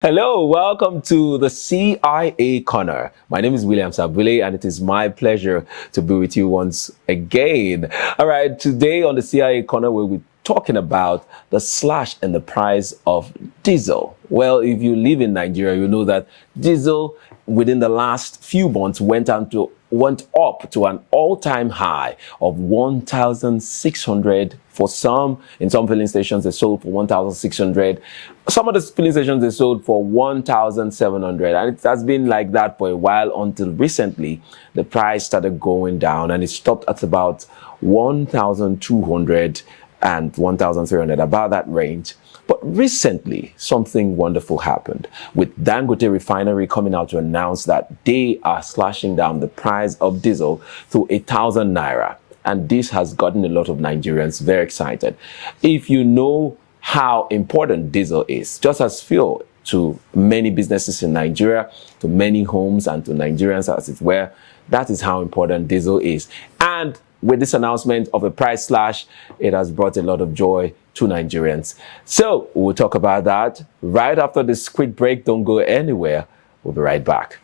Hello, welcome to the CIA Corner. My name is William Sabule, and it is my pleasure to be with you once again. All right, today on the CIA Corner, we'll be talking about the slash in the price of diesel. Well, if you live in Nigeria, you know that diesel within the last few months went up to an all-time high of 1,600 for some. In some filling stations, they sold for 1,600. Some of the filling stations, they sold for 1,700. And it has been like that for a while until recently, the price started going down and it stopped at about 1,200 and 1,300, about that range. But recently, something wonderful happened with Dangote refinery coming out to announce that they are slashing down the price of diesel to 1,000 naira. And this has gotten a lot of Nigerians very excited. If you know how important diesel is, just as fuel to many businesses in Nigeria, to many homes and to Nigerians as it were, that is how important diesel is. And with this announcement of a price slash, it has brought a lot of joy to Nigerians. So we'll talk about that right after this quick break. Don't go anywhere. We'll be right back.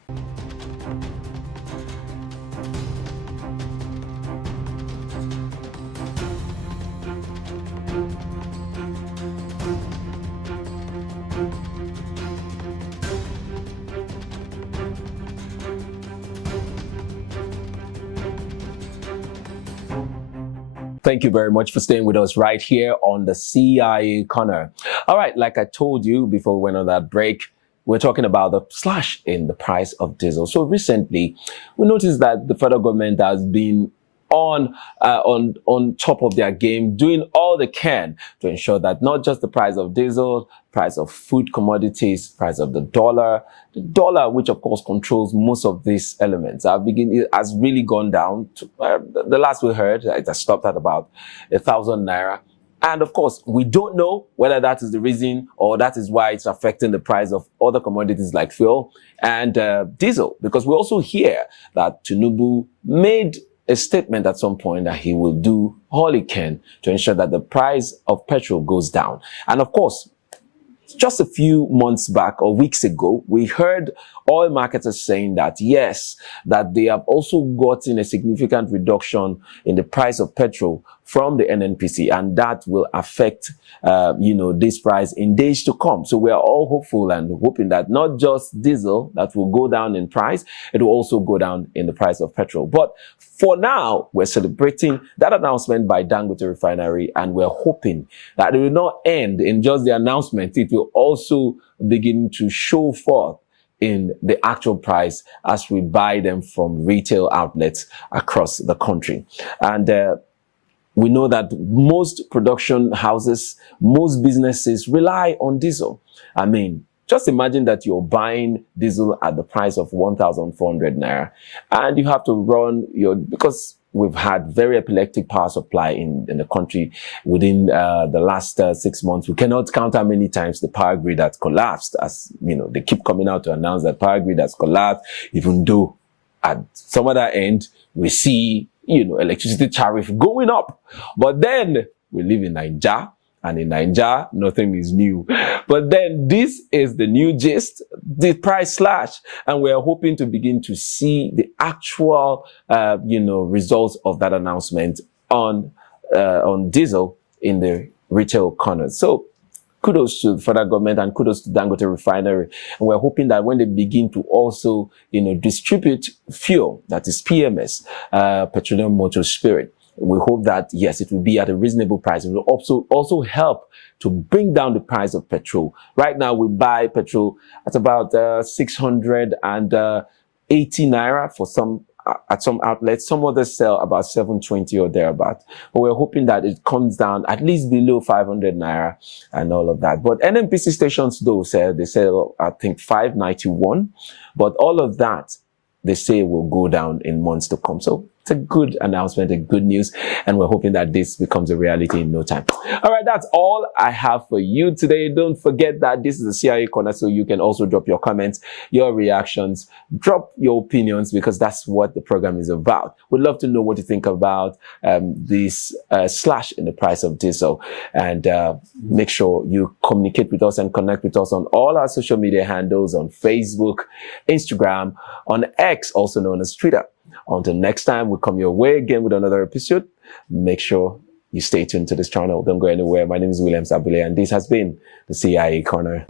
Thank you very much for staying with us right here on the CIA Corner. All right, like I told you before we went on that break, we're talking about the slash in the price of diesel. So recently, we noticed that the federal government has been on top of their game, doing all they can to ensure that not just the price of diesel, price of food commodities, price of the dollar, which of course controls most of these elements, has really gone down. The last we heard, it has stopped at about 1,000 naira. And of course, we don't know whether that is the reason or that is why it's affecting the price of other commodities like fuel and diesel, because we also hear that Tinubu made a statement at some point that he will do all he can to ensure that the price of petrol goes down. And of course, just a few months back or weeks ago, we heard oil marketers saying that, yes, that they have also gotten a significant reduction in the price of petrol from the NNPC, and that will affect, this price in days to come. So we are all hopeful and hoping that not just diesel that will go down in price, it will also go down in the price of petrol. But for now, we're celebrating that announcement by Dangote refinery, and we're hoping that it will not end in just the announcement. It will also begin to show forth in the actual price as we buy them from retail outlets across the country. And we know that most production houses, most businesses rely on diesel. I mean, just imagine that you're buying diesel at the price of 1,400 naira and you have to run because we've had very epileptic power supply in the country within the last 6 months. We cannot count how many times the power grid has collapsed, as they keep coming out to announce that power grid has collapsed, even though at some other end we see electricity tariff going up. But then we live in Nigeria, and in Nigeria, nothing is new. But then this is the new gist, the price slash, and we're hoping to begin to see the actual, results of that announcement on diesel in the retail corners. So kudos to the federal government and kudos to Dangote refinery. And we're hoping that when they begin to also, distribute fuel, that is PMS, petroleum motor spirit, we hope that, yes, it will be at a reasonable price. It will also help to bring down the price of petrol. Right now, we buy petrol at about 680 naira for some at some outlets. Some others sell about 720 or thereabout. But we're hoping that it comes down at least below 500 naira and all of that. But NNPC stations, though, they sell, I think, 591. But all of that, they say, will go down in months to come. So It's a good announcement, a good news, and we're hoping that this becomes a reality in no time. All right, that's all I have for you today. Don't forget that this is the CIA Corner, so you can also drop your comments, your reactions, drop your opinions, because that's what the program is about. We'd love to know what you think about this slash in the price of diesel, and make sure you communicate with us and connect with us on all our social media handles, on Facebook, Instagram, on X, also known as Twitter. Until next time, we come your way again with another episode. Make sure you stay tuned to this channel. Don't go anywhere. My name is William Sabule, and this has been the CIA Corner.